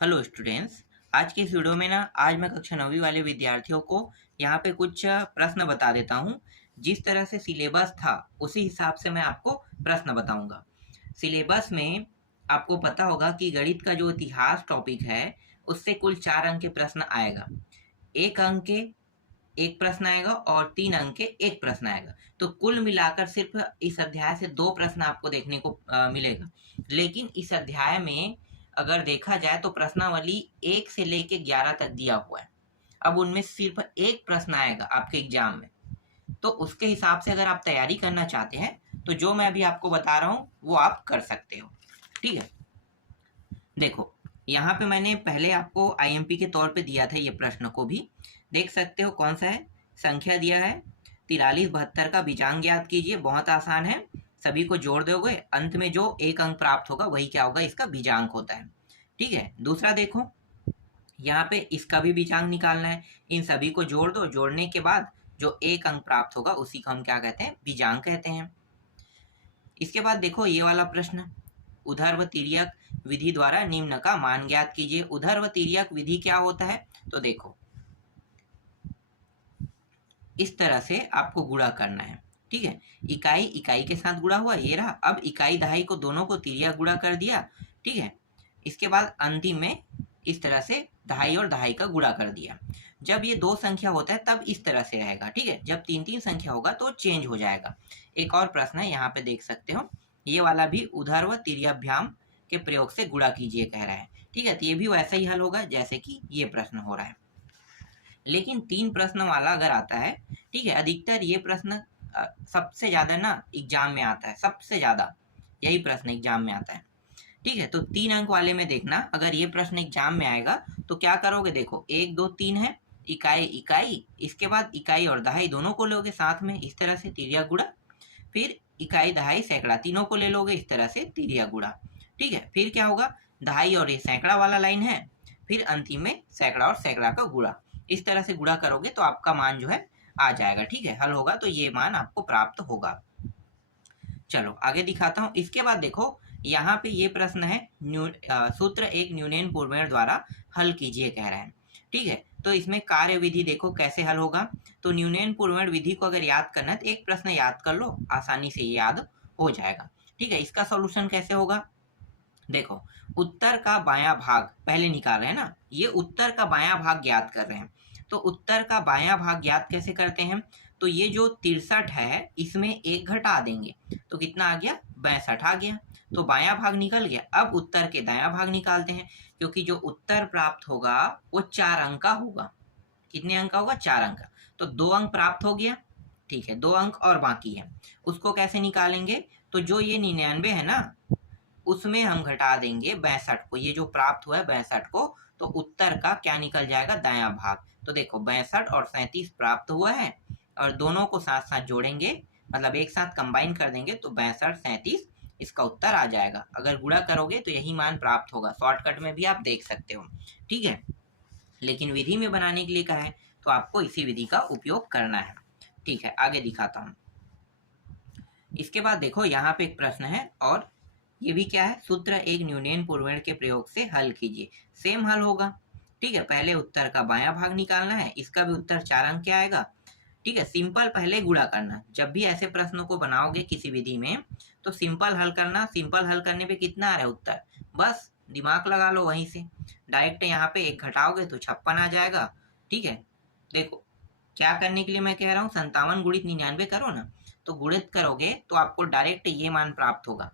Hello students. आज की इस वीडियो में आज मैं कक्षा 9वीं वाले विद्यार्थियों को यहाँ पे कुछ प्रश्न बता देता हूँ। जिस तरह से सिलेबस था उसी हिसाब से मैं आपको प्रश्न बताऊंगा। सिलेबस में आपको पता होगा कि गणित का जो इतिहास टॉपिक है उससे कुल 4 अंक के प्रश्न आएगा। 1 अंक के एक प्रश्न आएगा और 3 अंक के एक प्रश्न आएगा। तो कुल मिलाकर सिर्फ इस अध्याय से 2 प्रश्न आपको देखने को मिलेगा। लेकिन इस अध्याय में अगर देखा जाए तो प्रश्नावली 1 से लेके 11 तक दिया हुआ है। अब उनमें सिर्फ एक प्रश्न आएगा आपके एग्जाम में। तो उसके हिसाब से अगर आप तैयारी करना चाहते हैं तो जो मैं अभी आपको बता रहा हूँ वो आप कर सकते हो। ठीक है, देखो यहाँ पे मैंने पहले आपको आईएमपी के तौर पे दिया था, ये प्रश्न को भी देख सकते हो। कौन सा है? संख्या दिया है 4372 का बीजांग ज्ञात कीजिए। बहुत आसान है, सभी को जोड़ दोगे, अंत में जो एक अंक प्राप्त होगा वही क्या होगा? इसका बीजांक होता है। ठीक है, दूसरा देखो, यहाँ पे इसका भी बीजांक निकालना है। इन सभी को जोड़ दो, जोड़ने के बाद जो एक अंक प्राप्त होगा उसी को हम क्या कहते हैं? बीजांक कहते हैं। इसके बाद देखो ये वाला प्रश्न, उधर व तिर्यक विधि द्वारा निम्न का मान ज्ञात कीजिए। उधर व तिर्यक विधि क्या होता है? तो देखो इस तरह से आपको गुणा करना है। ठीक है, इकाई इकाई के साथ गुणा हुआ, ये रहा। अब इकाई दहाई को दोनों को तिर्यक गुणा कर दिया। ठीक है, इसके बाद अंतिम में इस तरह से दहाई और दहाई का गुणा कर दिया। जब ये दो संख्या होता है तब इस तरह से रहेगा। ठीक है, जब तीन तीन संख्या होगा तो चेंज हो जाएगा। एक और प्रश्न है, यहाँ पे देख सकते हो, ये वाला भी उधर व तिर्यभ्याम के प्रयोग से गुणा कीजिए कह रहा है। ठीक है, तो ये भी वैसा ही हल होगा जैसे कि ये प्रश्न हो रहा है। लेकिन 3 प्रश्न वाला अगर आता है, ठीक है, अधिकतर ये प्रश्न सबसे ज्यादा एग्जाम में आता है, सबसे ज्यादा यही प्रश्न एग्जाम में आता है। ठीक है, तो 3 अंक वाले में देखना, अगर ये प्रश्न एग्जाम में आएगा तो क्या करोगे? देखो 1 2 3 है, इकाई इकाई, इसके बाद इकाई और दहाई दोनों को लोगे साथ में, इस तरह से तिर्यक गुणा। फिर इकाई दहाई सैकड़ा तीनों को ले लोगे, इस तरह से तिर्यक गुणा। ठीक है, फिर क्या होगा? दहाई और ये सैकड़ा वाला लाइन है, फिर अंतिम में सैकड़ा और सैकड़ा का गुणा। इस तरह से गुणा करोगे तो आपका मान जो है आ जाएगा। ठीक है, हल होगा तो ये मान आपको प्राप्त होगा। चलो आगे दिखाता हूँ। इसके बाद देखो यहाँ पे ये प्रश्न है, सूत्र एक न्यूनन पूर्वेण द्वारा हल कीजिए कह रहे हैं। ठीक है, तो इसमें कार्य विधि देखो कैसे हल होगा। तो न्यूनन पूर्वेण विधि को अगर याद करना है तो एक प्रश्न याद कर लो, आसानी से याद हो जाएगा। ठीक है, इसका सॉल्यूशन कैसे होगा? देखो उत्तर का बायां भाग पहले निकाल रहे हैं ना, ये उत्तर का बायां भाग ज्ञात कर रहे हैं। तो उत्तर का बायां भाग ज्ञात कैसे करते हैं? तो ये जो 63 है इसमें एक घटा देंगे तो कितना आ गया? 62 आ गया। तो बायां भाग निकल गया। अब उत्तर के दायां भाग निकालते हैं, क्योंकि जो उत्तर प्राप्त होगा वो 4 अंक का होगा। कितने अंक का होगा? 4 अंक का। तो 2 अंक प्राप्त हो गया। ठीक है, 2 अंक और बाकी है, उसको कैसे निकालेंगे? तो जो ये 99 है ना, उसमें हम घटा देंगे 62 को, ये जो प्राप्त हुआ है 62 को, तो उत्तर का क्या निकल जाएगा? दायां भाग। तो देखो 62 और 37 प्राप्त हुआ है, और दोनों को साथ साथ जोड़ेंगे, मतलब एक साथ कंबाइन कर देंगे तो 62 37 इसका उत्तर आ जाएगा। अगर गुणा करोगे तो यही मान प्राप्त होगा। शॉर्टकट में भी आप देख सकते हो। ठीक है, लेकिन विधि में बनाने के लिए कहा है तो आपको इसी विधि का उपयोग करना है। ठीक है, आगे दिखाता हूँ। इसके बाद देखो यहाँ पे एक प्रश्न है, और ये भी क्या है? सूत्र एक न्यूनन पूर्वेण के प्रयोग से हल कीजिए। सेम हल होगा। ठीक है, पहले उत्तर का बायां भाग निकालना है, इसका भी उत्तर 4 अंक के आएगा। ठीक है, सिंपल पहले गुणा करना। जब भी ऐसे प्रश्नों को बनाओगे किसी विधि में तो सिंपल हल करना। सिंपल हल करने पे कितना आ रहा है उत्तर? बस दिमाग लगा लो वहीं से, डायरेक्ट यहाँ पे एक घटाओगे तो 56 आ जाएगा। ठीक है, देखो क्या करने के लिए मैं कह रहा हूँ, 57 गुणित 99 करो ना, तो गुणित करोगे तो आपको डायरेक्ट ये मान प्राप्त होगा।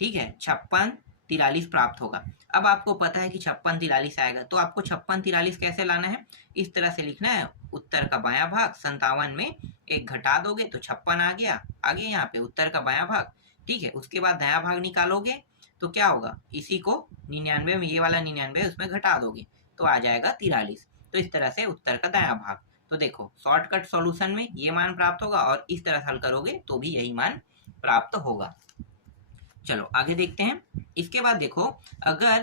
ठीक है, 56 43 प्राप्त होगा। अब आपको पता है कि 56 43 आएगा, तो आपको 56 43 कैसे लाना है? इस तरह से लिखना है, उत्तर का बायां भाग 57 में एक घटा दोगे तो 56 आ गया, आगे यहाँ पे उत्तर का बायां भाग। ठीक है, उसके बाद दायां भाग निकालोगे तो क्या होगा? इसी को 99 में, ये वाला 99 उसमें घटा दोगे तो आ जाएगा 43। तो इस तरह से उत्तर का दायां भाग। तो देखो शॉर्टकट सॉल्यूशन में ये मान प्राप्त होगा, और इस तरह हल करोगे तो भी यही मान प्राप्त होगा। चलो आगे देखते हैं। इसके बाद देखो, अगर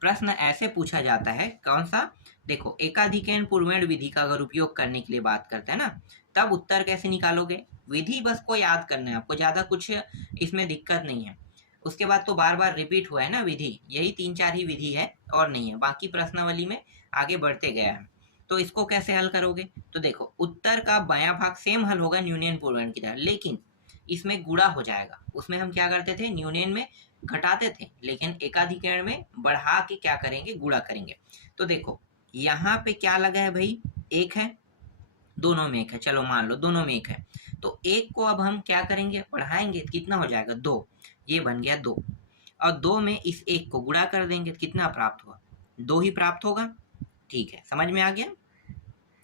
प्रश्न ऐसे पूछा जाता है, कौन सा? देखो एकाधिकरण पूर्वेण विधि का अगर उपयोग करने के लिए बात करते हैं ना, तब उत्तर कैसे निकालोगे? विधि बस को याद करना है आपको, ज्यादा कुछ इसमें दिक्कत नहीं है। उसके बाद तो बार बार रिपीट हुआ है ना विधि, यही 3-4 ही विधि है और नहीं है, बाकी प्रश्नावली में आगे बढ़ते गया है। तो इसको कैसे हल करोगे? तो देखो, उत्तर का बायां भाग सेम हल होगा न्यूनियन पूर्वायन की तरह, लेकिन इसमें गुणा हो जाएगा। उसमें हम क्या करते थे, न्यूनियन में घटाते थे, लेकिन एकाधिकरण में बढ़ा के क्या करेंगे, गुणा करेंगे। तो देखो यहाँ पे क्या लगा है भाई, एक है, दोनों में एक है, चलो मान लो दोनों में एक है, तो एक को अब हम क्या करेंगे, बढ़ाएंगे, कितना हो जाएगा, 2, ये बन गया 2, और 2 में इस एक को गुणा कर देंगे, कितना प्राप्त हुआ, 2 ही प्राप्त होगा। ठीक है, समझ में आ गया?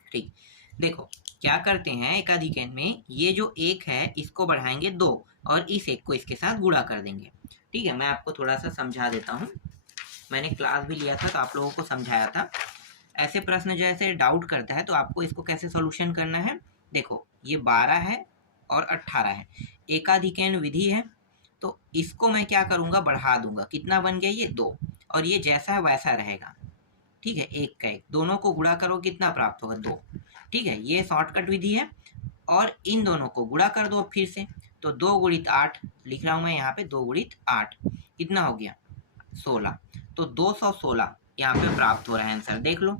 ठीक, देखो क्या करते हैं एकाधिकरण में, ये जो एक है इसको बढ़ाएंगे 2 और इस एक को इसके साथ गुणा कर देंगे। ठीक है, मैं आपको थोड़ा सा समझा देता हूँ, मैंने क्लास भी लिया था तो आप लोगों को समझाया था। ऐसे प्रश्न जैसे डाउट करता है तो आपको इसको कैसे सॉल्यूशन करना है, देखो ये 12 है और 18 है, एकाधिकरण विधि है, तो इसको मैं क्या करूँगा, बढ़ा दूंगा, कितना बन गया ये 2, और ये जैसा है वैसा रहेगा। ठीक है, एक का एक, दोनों को गुणा करो, कितना प्राप्त होगा, 2। ठीक है, ये शॉर्टकट विधि है, और इन दोनों को गुणा कर दो फिर से, तो 2 गुणित 8 लिख रहा हूँ मैं यहाँ पे, 2 गुणित 8 कितना हो गया, 16, तो 216 यहाँ पे प्राप्त हो रहा है आंसर। देख लो,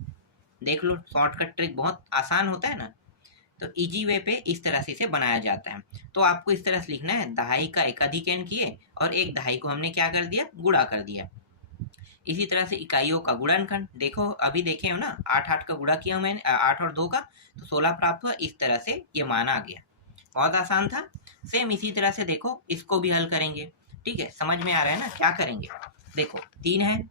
देख लो, शॉर्टकट ट्रिक बहुत आसान होता है ना, तो इजी वे पे इस तरह से इसे बनाया जाता है। तो आपको इस तरह से लिखना है, दहाई का एकाधिकरण किए और एक दहाई को हमने क्या कर दिया, गुणा कर दिया। इसी तरह से इकाइयों का गुणनखंड, देखो अभी देखे हो ना, 8-8 का गुणा किया मैंने, 8 और 2 का, तो 16 प्राप्त हुआ, इस तरह से ये माना गया। बहुत आसान था। सेम इसी तरह से देखो इसको भी हल करेंगे। ठीक है, समझ में आ रहा है ना, क्या करेंगे, देखो 3 है,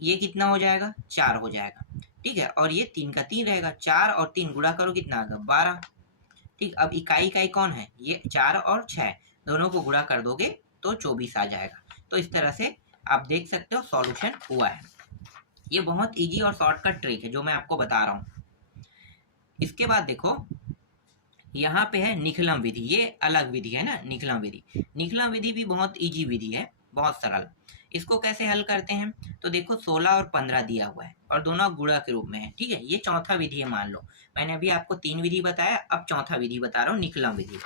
ये कितना हो जाएगा, 4 हो जाएगा। ठीक है, और ये 3 का 3 रहेगा, 4 और 3 गुणा करो, कितना आएगा, 12। ठीक, अब इकाई इकाई कौन है, ये 4 और 6, दोनों को गुणा कर दोगे तो 24 आ जाएगा। तो इस तरह से आप देख सकते हो सॉल्यूशन हुआ है। ये बहुत इजी और शॉर्टकट ट्रिक है जो मैं आपको बता रहा हूँ। इसके बाद देखो यहाँ पे है निखलम विधि, ये अलग विधि है ना, निखलम विधि। निखलम विधि भी बहुत इजी विधि है, बहुत सरल। इसको कैसे हल करते हैं, तो देखो 16 और 15 दिया हुआ है और दोनों गुणा के रूप में है। ठीक है, ये चौथा विधि है, मान लो मैंने अभी आपको 3 विधि बताया, अब चौथा विधि बता रहा हूँ, निखलम विधि।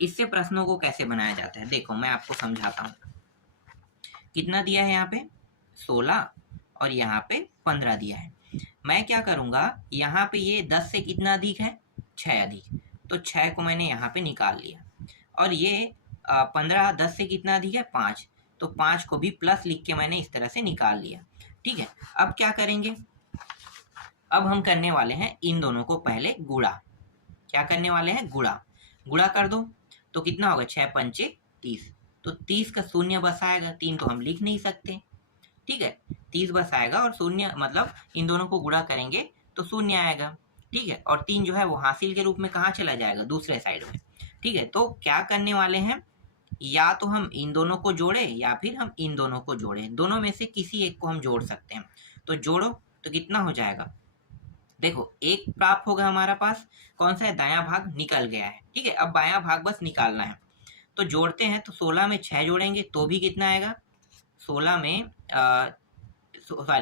इससे प्रश्नों को कैसे बनाया जाता है, देखो मैं आपको समझाता हूँ। कितना दिया है यहाँ पे, 16 और यहाँ पे 15 दिया है। मैं क्या करूँगा, यहाँ पे ये 10 से कितना अधिक है, 6 अधिक, तो 6 को मैंने यहाँ पे निकाल लिया, और ये 15 10 से कितना अधिक है, 5, तो 5 को भी प्लस लिख के मैंने इस तरह से निकाल लिया। ठीक है, अब क्या करेंगे, अब हम करने वाले हैं इन दोनों को पहले गुणा। क्या करने वाले हैं, गुणा। गुणा कर दो तो कितना होगा, 6 पंचे 30, तो 30 का शून्य बस आएगा, 3 तो हम लिख नहीं सकते। ठीक है, 30 बस आएगा और शून्य, मतलब इन दोनों को गुणा करेंगे तो शून्य आएगा। ठीक है, और 3 जो है वो हासिल के रूप में कहाँ चला जाएगा, दूसरे साइड में। ठीक है, तो क्या करने वाले हैं, या तो हम इन दोनों को जोड़े या फिर हम इन दोनों को जोड़े, दोनों में से किसी एक को हम जोड़ सकते हैं। तो जोड़ो तो कितना हो जाएगा, देखो एक प्राप्त होगा हमारा पास, कौन सा है, दायां भाग निकल गया है। ठीक है, अब बायां भाग बस निकालना है, तो जोड़ते हैं, तो 16 में 6 जोड़ेंगे तो भी कितना आएगा, 16 में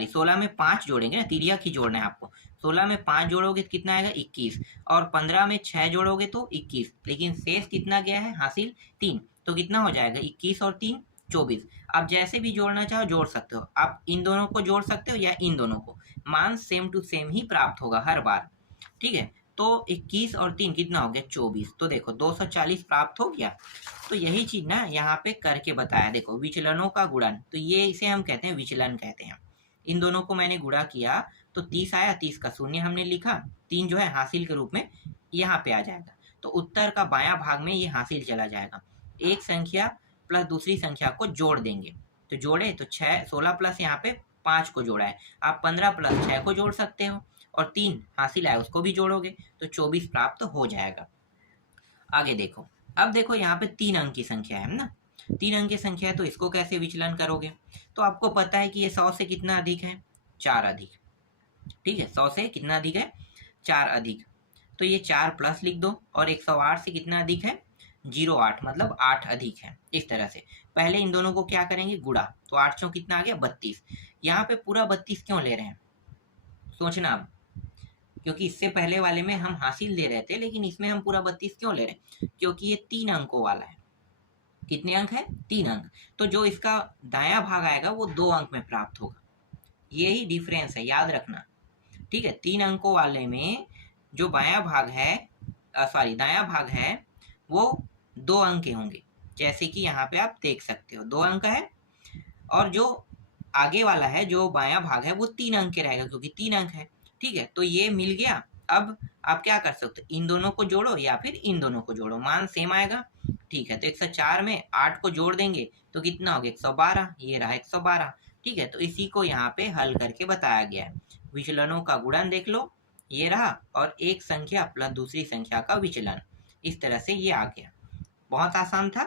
16 में 5 जोड़ेंगे ना, तिरिया की जोड़ना है आपको, 16 में 5 जोड़ोगे तो कितना आएगा, 21, और 15 में 6 जोड़ोगे तो 21, लेकिन शेष कितना गया है, हासिल 3, तो कितना हो जाएगा, 21 और 3 24। आप जैसे भी जोड़ना चाहो जोड़ सकते हो, आप इन दोनों को जोड़ सकते हो या इन दोनों को, मान सेम टू सेम ही प्राप्त होगा हर बार। ठीक है, तो 21 और 3 कितना हो गया, 24, तो देखो 240 प्राप्त हो गया। तो यही चीज ना यहाँ पे करके बताया, देखो विचलनों का गुणन, तो ये इसे हम कहते हैं विचलन कहते हैं। इन दोनों को मैंने गुणा किया तो 30 आया, 30 का शून्य हमने लिखा, 3 जो है हासिल के रूप में यहाँ पे आ जाएगा, तो उत्तर का बायां भाग में ये हासिल चला जाएगा। एक संख्या प्लस दूसरी संख्या को जोड़ देंगे, तो जोड़े तो 16 प्लस यहाँ पे 5 को जोड़ा है, आप 15 प्लस 6 को जोड़ सकते हो, और 3 हासिल आया उसको भी जोड़ोगे तो 24 प्राप्त हो जाएगा। आगे देखो, अब देखो यहाँ पे 3 अंक की संख्या है ना, 3 अंक की संख्या है, तो इसको कैसे विचलन करोगे, तो आपको पता है कि ये 100 से कितना अधिक है, 4 अधिक। ठीक है, 100 से कितना अधिक है, 4 अधिक, तो ये 4 प्लस लिख दो, और 108 से कितना अधिक है, 08, मतलब 8 अधिक है। इस तरह से पहले इन दोनों को क्या करेंगे, गुणा, तो 8 चौक कितना आ गया, 32। यहाँ पे पूरा 32 क्यों ले रहे हैं, सोचना अब, क्योंकि इससे पहले वाले में हम हासिल ले रहे थे, लेकिन इसमें हम पूरा 32 क्यों ले रहे हैं, क्योंकि ये 3 अंकों वाला है। कितने अंक है? 3 अंक। तो जो इसका दायां भाग आएगा वो 2 अंक में प्राप्त होगा। यही डिफरेंस है, याद रखना। ठीक है, 3 अंकों वाले में जो बायां भाग है, दायां भाग है वो 2 अंक के होंगे, जैसे कि यहाँ पे आप देख सकते हो 2 अंक है। और जो आगे वाला है, जो बायां भाग है, वो 3 अंक के रहेगा, क्योंकि 3 अंक है। ठीक है, तो ये मिल गया। अब आप क्या कर सकते हो, इन दोनों को जोड़ो या फिर इन दोनों को जोड़ो, मान सेम आएगा। ठीक है, तो 104 में 8 को जोड़ देंगे तो कितना हो गया? 112। ये रहा 112। ठीक है, तो इसी को यहाँ पे हल करके बताया गया है। विचलनों का गुणन देख लो, ये रहा, और एक संख्या प्लस दूसरी संख्या का विचलन, इस तरह से ये आ गया। बहुत आसान था।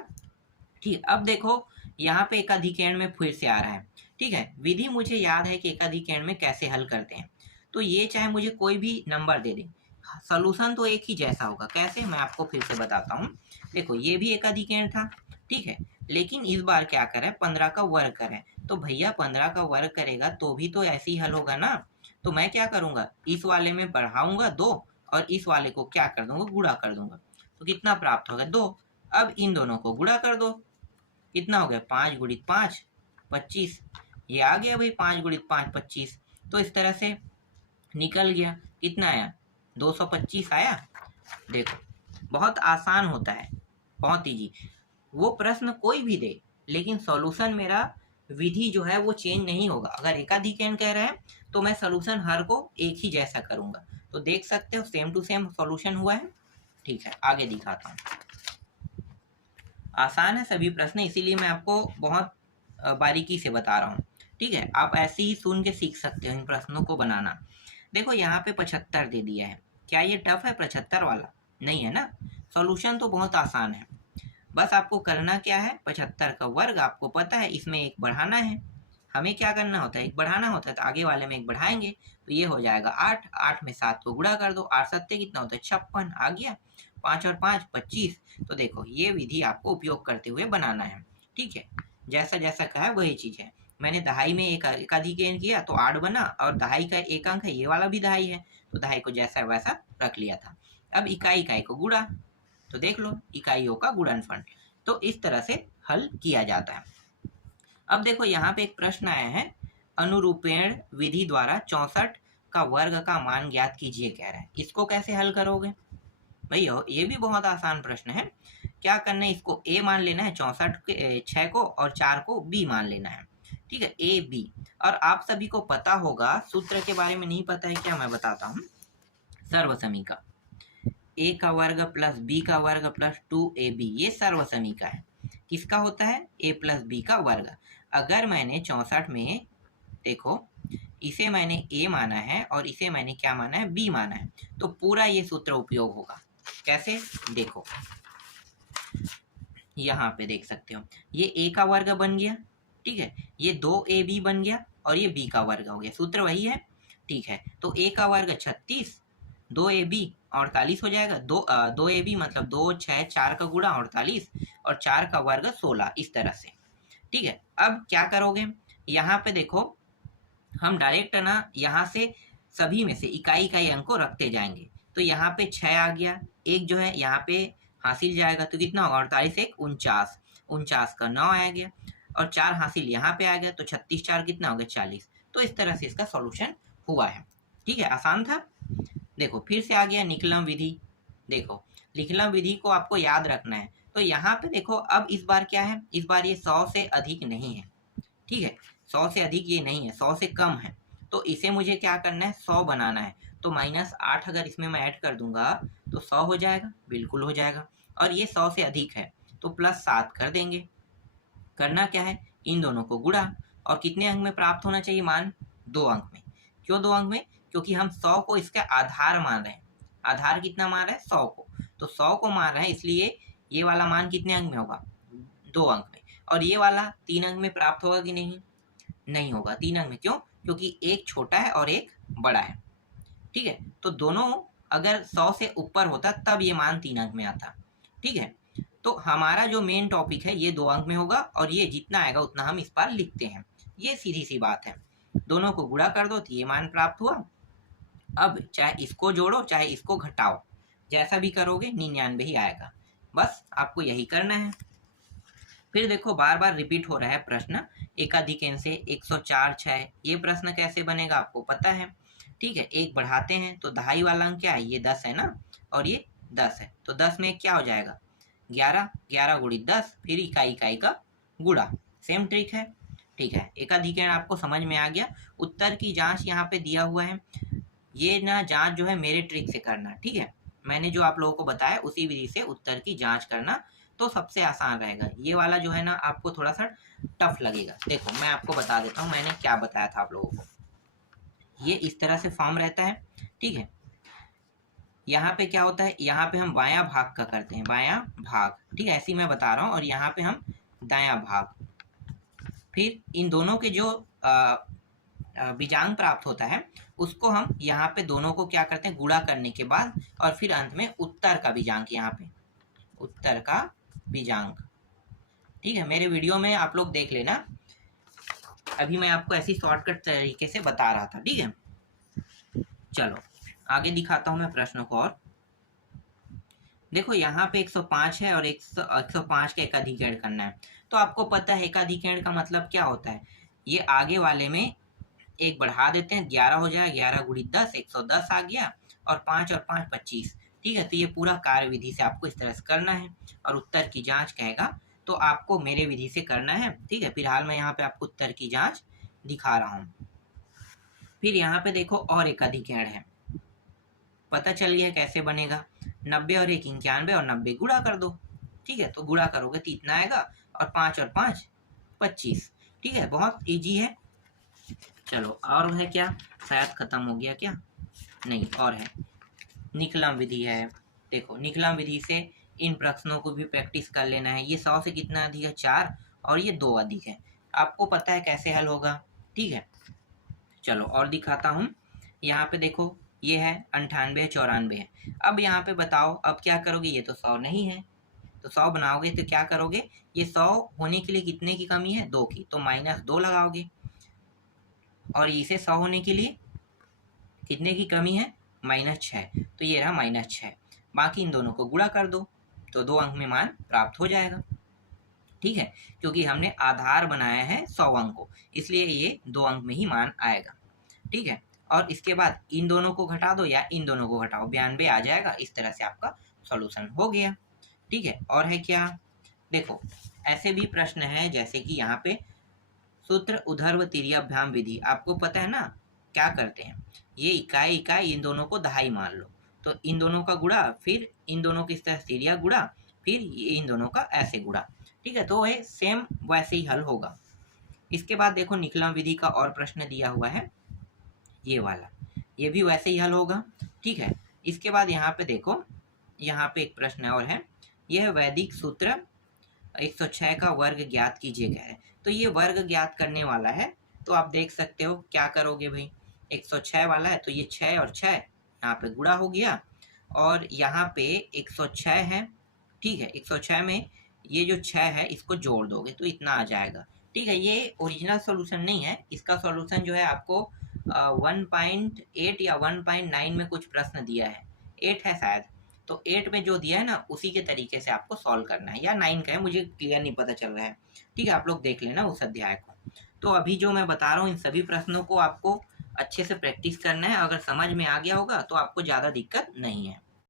ठीक, अब देखो यहाँ पे एकाधिकरण में फिर से आ रहा है। ठीक है, विधि मुझे याद है कि एकाधिकरण में कैसे हल करते हैं। तो ये चाहे मुझे कोई भी नंबर दे दे, सॉल्यूशन तो एक ही जैसा होगा। कैसे, मैं आपको फिर से बताता हूँ। देखो, ये भी एकाधिकरण था। ठीक है, लेकिन इस बार क्या करें, 15 का वर्ग करें। तो भैया 15 का वर्ग करेगा तो भी तो ऐसे ही हल होगा ना। तो मैं क्या करूंगा, इस वाले में बढ़ाऊंगा 2 और इस वाले को क्या कर दूंगा, गुणा कर दूंगा। तो कितना प्राप्त होगा? 2। अब इन दोनों को गुणा कर दो, कितना हो गया? 5 गुणित 5 25। ये आ गया भाई, 5 गुणित 5 25। तो इस तरह से निकल गया। कितना आया? 225 आया। देखो, बहुत आसान होता है, बहुत इजी। वो प्रश्न कोई भी दे, लेकिन सॉल्यूशन मेरा विधि जो है वो चेंज नहीं होगा। अगर एकाधिकरण कह रहे हैं तो मैं सॉल्यूशन हर को एक ही जैसा करूंगा। तो देख सकते हो सेम टू सेम सॉल्यूशन हुआ है। ठीक है, आगे दिखाता हूँ। आसान है सभी प्रश्न, इसीलिए मैं आपको बहुत बारीकी से बता रहा हूँ। ठीक है, आप ऐसे ही सुन के सीख सकते हो इन प्रश्नों को बनाना। देखो, यहाँ पे 75 दे दिया है। क्या ये टफ है 75 वाला? नहीं है ना। सॉल्यूशन तो बहुत आसान है। बस आपको करना क्या है, 75 का वर्ग आपको पता है, इसमें एक बढ़ाना है। हमें क्या करना होता है, एक बढ़ाना होता है, तो आगे वाले में एक बढ़ाएंगे तो ये हो जाएगा 8। 8 में 7 को गुणा कर दो, 8 सत्ते कितना होता है? 56 आ गया। 5 और 5 25। तो देखो, ये विधि आपको उपयोग करते हुए बनाना है। ठीक है, जैसा जैसा कहा है वही चीज है। मैंने दहाई में एक एकाधिकरण किया तो 8 बना, और दहाई का एक अंक है, ये वाला भी दहाई है, तो दहाई को जैसा वैसा रख लिया था। अब इकाई इकाई को गुणा, तो देख लो इकाइयों का गुणनफल। तो इस तरह से हल किया जाता है। अब देखो, यहाँ पे एक प्रश्न आया है, अनुरूपेण विधि द्वारा 64 का वर्ग का मान ज्ञात कीजिए कह रहा है। इसको कैसे हल करोगे भैया? ये भी बहुत आसान प्रश्न है। क्या करना है, इसको a मान लेना है, 64 के 6 को, और 4 को b मान लेना है। ठीक है, a b। और आप सभी को पता होगा, सूत्र के बारे में नहीं पता है क्या? मैं बताता हूँ। सर्वसमीका a का वर्ग प्लस b का वर्ग प्लस 2ab, ये सर्वसमीका है। किसका होता है? a प्लस b का वर्ग। अगर मैंने 64 में, देखो, इसे मैंने a माना है और इसे मैंने क्या माना है? b माना है, तो पूरा ये सूत्र उपयोग होगा। कैसे? देखो, यहाँ पे देख सकते हो, ये a का वर्ग बन गया। ठीक है, ये 2ab बन गया, और ये b का वर्ग हो गया। सूत्र वही है। ठीक है, तो a का वर्ग 36, 2ab 48 हो जाएगा। 2ab मतलब 2 6 4 का गुणा 48, और 4 का वर्ग 16, इस तरह से। ठीक है, अब क्या करोगे, यहाँ पे देखो, हम डायरेक्ट ना यहाँ से सभी में से इकाई इकाई अंक को रखते जाएंगे। तो यहाँ पे 6 आ गया, एक जो है यहाँ पे हासिल जाएगा, तो कितना होगा? 48 एक 49, 49 का 9 आ गया, और 4 हासिल यहाँ पे आ गया, तो 36 4 कितना हो गया? 40। तो इस तरह से इसका सॉल्यूशन हुआ है। ठीक है, आसान था। देखो, फिर से आ गया निकलम विधि। देखो, निकलम विधि को आपको याद रखना है। तो यहाँ पे देखो, अब इस बार क्या है, इस बार ये 100 से अधिक नहीं है। ठीक है, 100 से अधिक ये नहीं है, 100 से कम है। तो इसे मुझे क्या करना है? 100 बनाना है। तो -8 अगर इसमें मैं ऐड कर दूंगा तो 100 हो जाएगा, बिल्कुल हो जाएगा। और ये 100 से अधिक है तो +7 कर देंगे। करना क्या है, इन दोनों को गुणा, और कितने अंक में प्राप्त होना चाहिए मान? 2 अंक में। क्यों 2 अंक में? क्योंकि हम 100 को इसका आधार मान रहे हैं। आधार कितना मान रहे हैं? 100 को। तो 100 को मान रहे हैं, इसलिए ये वाला मान कितने अंक में होगा? 2 अंक में। और ये वाला 3 अंक में प्राप्त होगा कि नहीं? नहीं होगा 3 अंक में। क्यों? क्योंकि एक छोटा है और एक बड़ा है। ठीक है, तो दोनों अगर 100 से ऊपर होता तब ये मान 3 अंक में आता। ठीक है, तो हमारा जो मेन टॉपिक है ये 2 अंक में होगा, और ये जितना आएगा उतना हम इस बार लिखते हैं। ये सीधी सी बात है। दोनों को गुणा कर दो तो ये मान प्राप्त हुआ। अब चाहे इसको जोड़ो चाहे इसको घटाओ, जैसा भी करोगे 99 ही आएगा। बस आपको यही करना है। फिर देखो बार बार रिपीट हो रहा है प्रश्न, एकाधिक n से 104 6, ये प्रश्न कैसे बनेगा आपको पता है, ठीक है। एक बढ़ाते हैं तो दहाई वाला अंक क्या है, ये 10 है ना, और ये 10 है, तो 10 में क्या हो जाएगा 11, 11 गुणित 10, फिर इकाई इकाई का गुणा, सेम ट्रिक है, ठीक है। एकाधिकरण आपको समझ में आ गया। उत्तर की जांच यहाँ पे दिया हुआ है, ये ना जांच जो है मेरे ट्रिक से करना, ठीक है। मैंने जो आप लोगों को बताया उसी विधि से उत्तर की जांच करना, तो सबसे आसान रहेगा। ये वाला जो है ना आपको थोड़ा सा टफ लगेगा। देखो मैं आपको बता देता हूँ मैंने क्या बताया था आप लोगों को। ये इस तरह से फॉर्म रहता है, ठीक है। यहाँ पे क्या होता है, यहाँ पे हम बायां भाग का करते हैं, बायां भाग, ठीक है, ऐसे ही मैं बता रहा हूँ, और यहाँ पे हम दायां भाग। फिर इन दोनों के जो बीजांग प्राप्त होता है उसको हम यहाँ पे दोनों को क्या करते हैं, गुणा करने के बाद, और फिर अंत में उत्तर का बीजांग, यहाँ पे उत्तर का बीजांग, ठीक है। मेरे वीडियो में आप लोग देख लेना, अभी मैं आपको ऐसी शॉर्टकट तरीके से बता रहा था, ठीक है। चलो आगे दिखाता हूं मैं प्रश्नों को। और देखो यहाँ पे 105 है और 105 का एकाधिकरण करना है, तो आपको पता है एकाधिकरण का मतलब क्या होता है, ये आगे वाले में एक बढ़ा देते हैं, 11 हो जाएगा, 11 गुणित 10, 110 आ गया, और 5 और 5 25, ठीक है। तो ये पूरा कार्य विधि से आपको इस तरह से करना है, और उत्तर की जांच कहेगा तो आपको मेरे विधि से करना है, ठीक है। फिलहाल मैं यहाँ पे आपको उत्तर की जांच दिखा रहा हूँ। फिर यहाँ पे देखो और एकाधिकरण है, पता चल गया कैसे बनेगा, 90 और 1 91, और 90 गुणा कर दो, ठीक है। तो गुणा करोगे तो इतना आएगा, और 5 और 5 25, ठीक है, बहुत ईजी है। चलो और है क्या, शायद खत्म हो गया क्या, नहीं और है, निकलम विधि है। देखो निकलम विधि से इन प्रश्नों को भी प्रैक्टिस कर लेना है। ये 100 से कितना अधिक है, 4, और ये 2 अधिक है, आपको पता है कैसे हल होगा, ठीक है। चलो और दिखाता हूँ, यहाँ पे देखो ये है 98 94 है। अब यहाँ पे बताओ अब क्या करोगे, ये तो 100 नहीं है, तो 100 बनाओगे तो क्या करोगे, ये 100 होने के लिए कितने की कमी है, 2 की, तो -2 लगाओगे, और इसे 100 होने के लिए कितने की कमी है, -6, तो ये रहा -6। बाकी इन दोनों को गुणा कर दो तो 2 अंक में मान प्राप्त हो जाएगा, ठीक है। क्योंकि हमने आधार बनाया है 100 अंक को, इसलिए ये 2 अंक में ही मान आएगा, ठीक है। और इसके बाद इन दोनों को घटा दो या इन दोनों को घटाओ, 92 आ जाएगा। इस तरह से आपका सॉल्यूशन हो गया, ठीक है। और है क्या, देखो ऐसे भी प्रश्न है, जैसे कि यहाँ पे सूत्र उधर्व तिर्याभ्याम विधि, आपको पता है ना क्या करते हैं, ये इकाई इकाई इन दोनों को दहाई मान लो, तो इन दोनों का गुणा, फिर इन दोनों की इस तरह तिर्या गुणा, फिर ये इन दोनों का ऐसे गुणा, ठीक है। तो ये सेम वैसे ही हल होगा। इसके बाद देखो निकलम विधि का और प्रश्न दिया हुआ है, ये वाला, ये भी वैसे ही हल होगा, ठीक है। इसके बाद यहाँ पे देखो, यहाँ पे एक प्रश्न और है, यह वैदिक सूत्र 106 का वर्ग ज्ञात कीजिए कह रहे हैं, तो ये वर्ग ज्ञात करने वाला है, तो आप देख सकते हो क्या करोगे भाई, 106 वाला है तो ये 6 और 6 यहाँ पे गुणा हो गया, और यहाँ पे 106 है, ठीक है। 106 में ये जो 6 है इसको जोड़ दोगे तो इतना आ जाएगा, ठीक है। ये ओरिजिनल सॉल्यूशन नहीं है, इसका सॉल्यूशन जो है आपको 1.8 या 1.9 में कुछ प्रश्न दिया है, 8 है शायद, तो 8 में जो दिया है ना उसी के तरीके से आपको सॉल्व करना है, या 9 का है मुझे क्लियर नहीं पता चल रहा है, ठीक है। आप लोग देख लेना उस अध्याय को। तो अभी जो मैं बता रहा हूँ इन सभी प्रश्नों को आपको अच्छे से प्रैक्टिस करना है, अगर समझ में आ गया होगा तो आपको ज़्यादा दिक्कत नहीं है।